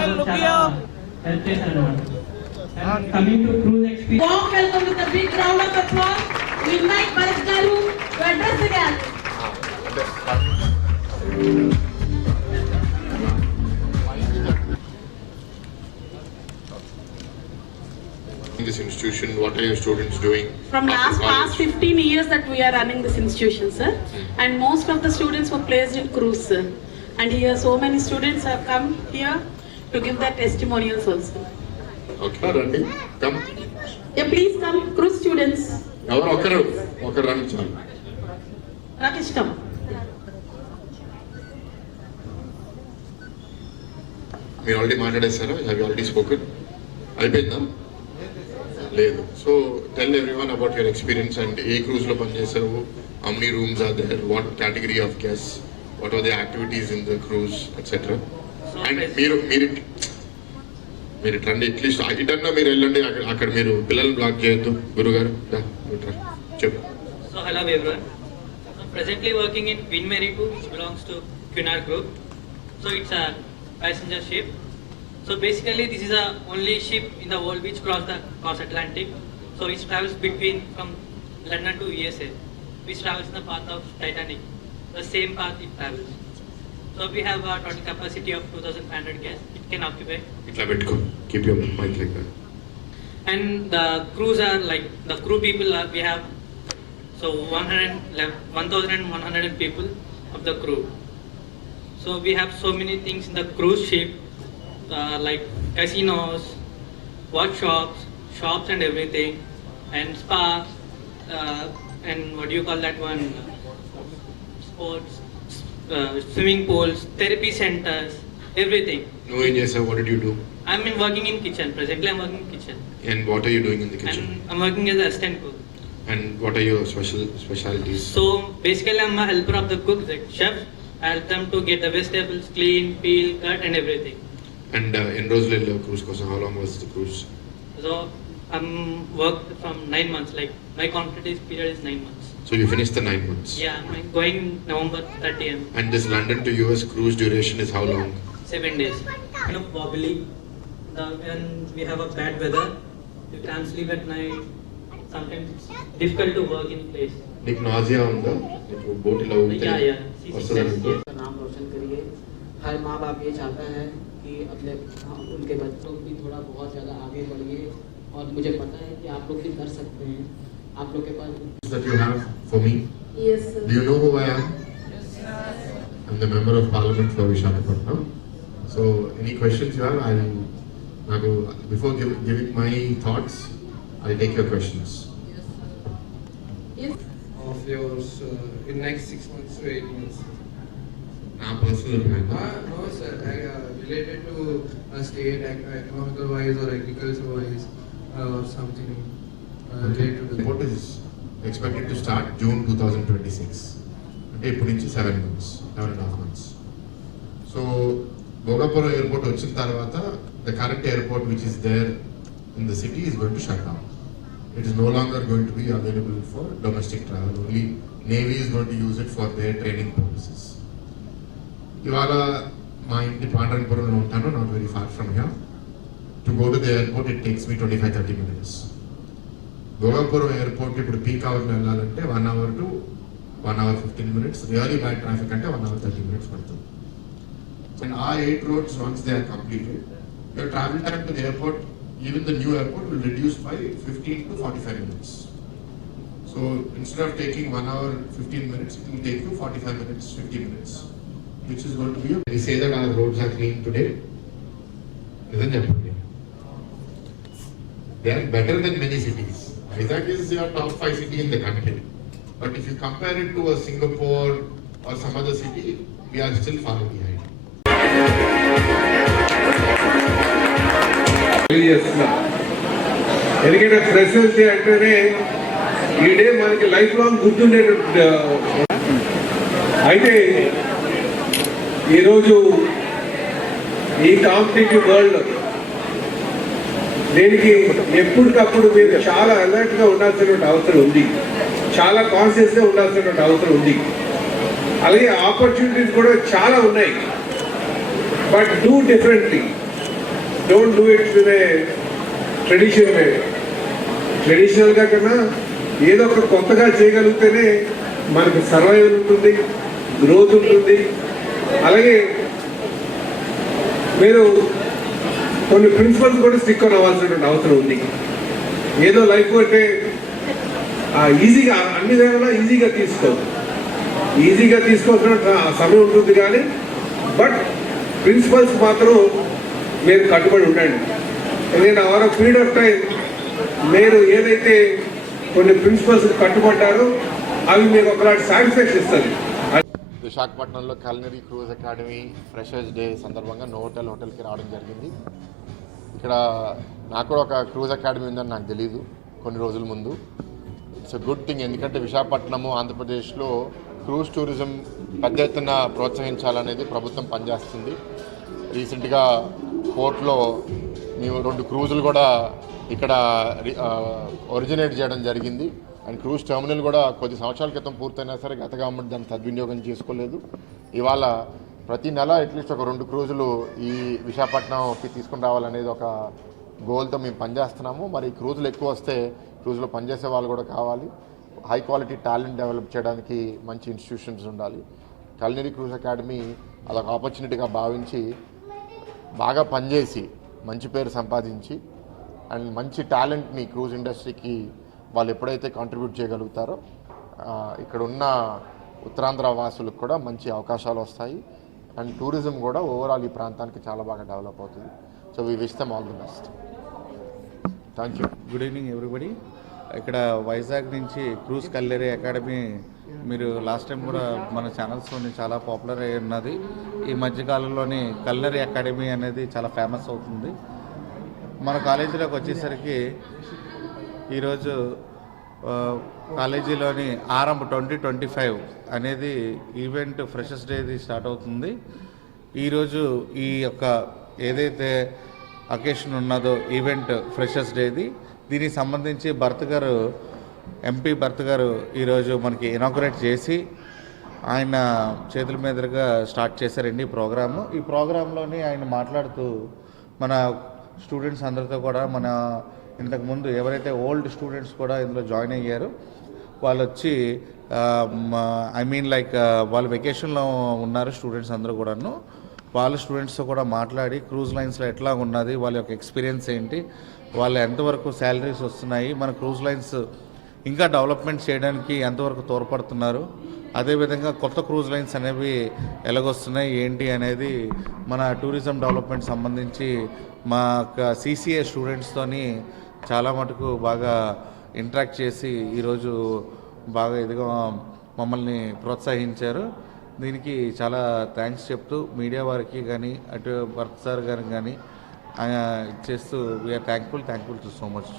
హెల్ప్ చేశారు అన్నమాట. Coming to cruise experience, warm welcome with a big round of applause. We invite Bharat Garu to address the gathering. This institution, what are your students doing? From past 15 years that we are running this institution, sir, and most of the students were placed in cruise, sir, and here so many students have come here to give their testimonials also. Okay, Randy, come. Yeah, please come, cruise students. ఎవరు ఒకరు రండి చాలు. Rakesh, come. మీరు already మాట్లాడేశారా? Have you already spoken? అయిపోయిందా? లేదు. So tell everyone about your experience and a క్రూజ్లో పనిచేశారు, how many rooms are there, what category of guests, what are the activities in the cruise etcetera. And మీరు రండి, అట్లీస్ట్ ఇటన్నా మీరు వెళ్ళండి, అక్కడ మీరు పిల్లల్ని బ్లాక్ చేయొద్దు. గురుగారు చెప్పు. So hello everyone. I'm presently working in Queen Mary 2, which belongs to Cunard Group. So it's a passenger ship. So basically this is the only ship in the world which cross Atlantic. So it travels from London to USA, which travels in the path of Titanic. The same path it travels. So we have a total capacity of 2,500 guests. It can occupy. Itla pettuko. Keep your mic like that. And the crews are like the crew people are, we have so 1,100 people of the crew. So we have so many things in the cruise ship, like casinos, workshops, shops and everything, and spa, and what do you call that one? Sports, swimming pools, therapy centers, everything. No, Injesa, what did you do? I'm working in kitchen. Presently, I'm working in kitchen. And what are you doing in the kitchen? And I'm working as an assistant cook. And what are your specialties? So basically, I'm a helper of the cook, the chef. I help them to get the vegetables clean, peel, cut, and everything. And in Roseland cruise course, how long was the cruise? So I'm worked from 9 months. Like my contract period is 9 months. So you finished the 9 months? Yeah, I'm going November 30th. And this London to US cruise duration is how long? 7 days. Kind of wobbly. And we have a bad weather. You can't sleep at night. Sometimes it's difficult to work in place. నీకు నాజియా ఉందా? నీకు బోట్ ఇలా ఊగితే వస్తుందా నీకు? नाम रोशन करिए. हर माँ बाप ये चाहता है कि अपने उनके बच्चों भी थोड़ा बहुत ज़्यादा आगे बढ़िए, और मुझे पता है कि आप लोग भी कर सकते हैं. आप लोग के पास That you have for me? Yes, sir. Do you know who I am? I'm the member of parliament for Vishakhapatnam. So any questions you have, before giving my thoughts, I'll take your questions. Yes. Of yours in next 6 months to 8 months? నా personal plan. No sir, related to a state economical wise or agriculture wise or something related to The report is expected to start June 2026. అంటే ఇప్పటి నుంచి 7.5 months. So Bhogapuram ఎయిర్పోర్ట్ వచ్చిన తర్వాత the current airport which is there in the city is going to shut down. It is no longer going to be available for domestic travel. Only Navy is going to use it for their training purposes. ఇవాళ మా ఇంటి పాండ్రంగపురంలో ఉంటాను, not very far from here. To go to the airport it takes me 25-30 minutes. భోగాపురం ఎయిర్పోర్ట్ ఇప్పుడు పీక్ అవర్లో వెళ్ళాలంటే 1 hour to 1 hour 15 minutes. Really bad traffic అంటే 1 hour 30 minutes పడుతుంది. And our 8 roads, once they are completed, your travel time to the airport, even the new airport, will reduce by 15 to 45 minutes. So instead of taking 1 hour 15 minutes, it will take you 45 minutes, 50 minutes, which is going to be. We say that our roads are clean today. Isn't it? They are better than many cities. Vizag is your top 5 city in the country. But if you compare it to a Singapore or some other city, we are still far behind. ఎందుకంటే ప్రెసిడెన్సీ అంటేనే ఈ డే మనకి life long గుర్తుండేటట్టు. అయితే ఈరోజు ఈ competitive world దీనికి ఎప్పటికప్పుడు మీరు చాలా అలర్ట్గా ఉండాల్సినటువంటి అవసరం ఉంది, చాలా కాన్షియస్గా ఉండాల్సినటువంటి అవసరం ఉంది. అలాగే ఆపర్చునిటీస్ కూడా చాలా ఉన్నాయి, but do differently. Don't do it in a traditional way. ట్రెడిషనల్గా కన్నా ఏదో ఒక కొత్తగా చేయగలిగితేనే మనకు సర్వైవల్ ఉంటుంది, గ్రోత్ ఉంటుంది. అలాగే మీరు కొన్ని ప్రిన్సిపల్స్ కూడా స్టిక్ ఆన్ అవ్వాల్సినటువంటి అవసరం ఉంది. ఏదో లైఫ్ అంటే ఈజీగా అన్ని విధాలా ఈజీగా తీసుకోవాల్సిన సమయం ఉంటుంది, కానీ బట్ ప్రిన్సిపల్స్ మాత్రం మీరు కట్టుబడి ఉండండి. ఎందుకంటే over a period of time మీరు ఏదైతే కొన్ని ప్రిన్సిపల్స్ కట్టుబడ్డారో అవి మీకు ఒకలాంటి సాటిస్ఫాక్షన్ ఇస్తుంది. విశాఖపట్నంలో culinary cruise academy freshers day సందర్భంగా హోటల్కి రావడం జరిగింది. ఇక్కడ నాకు కూడా ఒక క్రూజ్ అకాడమీ ఉందని నాకు తెలీదు కొన్ని రోజుల ముందు. ఇట్స్ ఎ గుడ్ థింగ్, ఎందుకంటే విశాఖపట్నము ఆంధ్రప్రదేశ్లో క్రూజ్ టూరిజం పెద్ద ఎత్తున ప్రోత్సహించాలనేది ప్రభుత్వం పనిచేస్తుంది. రీసెంట్గా పోర్ట్లో మేము 2 క్రూజులు కూడా ఇక్కడ ఒరిజినేట్ చేయడం జరిగింది. అండ్ క్రూజ్ టెర్మినల్ కూడా కొద్ది సంవత్సరాల క్రితం పూర్తయినా సరే గత గవర్నమెంట్ దాన్ని సద్వినియోగం చేసుకోలేదు. ఇవాళ ప్రతి నెల అట్లీస్ట్ ఒక 2 క్రూజులు ఈ విశాఖపట్నంకి తీసుకుని రావాలనేది ఒక గోల్తో మేము పనిచేస్తున్నాము. మరి క్రూజులు ఎక్కువ వస్తే క్రూజ్లో పనిచేసే వాళ్ళు కూడా కావాలి. హై క్వాలిటీ టాలెంట్ డెవలప్ చేయడానికి మంచి ఇన్స్టిట్యూషన్స్ ఉండాలి. కల్నరీ క్రూజ్ అకాడమీ అదొక ఆపర్చునిటీగా భావించి బాగా పనిచేసి మంచి పేరు సంపాదించి అండ్ మంచి టాలెంట్ని క్రూజ్ ఇండస్ట్రీకి వాళ్ళు ఎప్పుడైతే కాంట్రిబ్యూట్ చేయగలుగుతారో ఇక్కడ ఉన్న ఉత్తరాంధ్ర వాసులకు కూడా మంచి అవకాశాలు వస్తాయి. అండ్ టూరిజం కూడా ఓవరాల్ ఈ ప్రాంతానికి చాలా బాగా డెవలప్ అవుతుంది. So we wish them all the best. Thank you. Good evening everybody. ఇక్కడ వైజాగ్ నుంచి క్రూజ్ కల్నరీ అకాడమీ మీరు లాస్ట్ టైం కూడా మన ఛానల్స్లోని చాలా పాపులర్ అయి ఉన్నది. ఈ మధ్యకాలంలోని కల్నరీ అకాడమీ అనేది చాలా ఫేమస్ అవుతుంది. మన కాలేజీలోకి వచ్చేసరికి ఈరోజు కాలేజీలోని ఆరంభ 2025 అనేది ఈవెంట్ ఫ్రెషర్స్ డేది స్టార్ట్ అవుతుంది. ఈరోజు ఈ యొక్క ఏదైతే అకేషన్ ఉన్నదో ఈవెంట్ ఫ్రెషర్స్ డేది, దీనికి సంబంధించి ఎంపీ భరత్ గారు ఈరోజు మనకి ఇనాగ్రేట్ చేసి ఆయన చేతుల మీదుగా స్టార్ట్ చేశారండి ఈ ప్రోగ్రాము. ఈ ప్రోగ్రాంలోని ఆయన మాట్లాడుతూ మన స్టూడెంట్స్ అందరితో కూడా ఇంతకుముందు ఎవరైతే ఓల్డ్ స్టూడెంట్స్ కూడా ఇందులో జాయిన్ అయ్యారు వాళ్ళు వచ్చి వాళ్ళు వెకేషన్లో ఉన్నారు స్టూడెంట్స్ అందరూ కూడాను. వాళ్ళ స్టూడెంట్స్తో కూడా మాట్లాడి క్రూజ్ లైన్స్లో ఎట్లా ఉన్నది, వాళ్ళ యొక్క ఎక్స్పీరియన్స్ ఏంటి, వాళ్ళు ఎంతవరకు శాలరీస్ వస్తున్నాయి, మన క్రూజ్ లైన్స్ ఇంకా డెవలప్మెంట్ చేయడానికి ఎంతవరకు తోడ్పడుతున్నారు, అదేవిధంగా కొత్త క్రూజ్ లైన్స్ అనేవి ఎలాగొస్తున్నాయి ఏంటి అనేది మన టూరిజం డెవలప్మెంట్ సంబంధించి మా CCA స్టూడెంట్స్తోని చాలా మటుకు బాగా ఇంటరాక్ట్ చేసి ఈరోజు బాగా ఇదిగా మమ్మల్ని ప్రోత్సహించారు. దీనికి చాలా థ్యాంక్స్ చెప్తూ మీడియా వారికి కానీ అటు భరత్ సార్ గారికి కానీ చేస్తూ we are thankful to so much.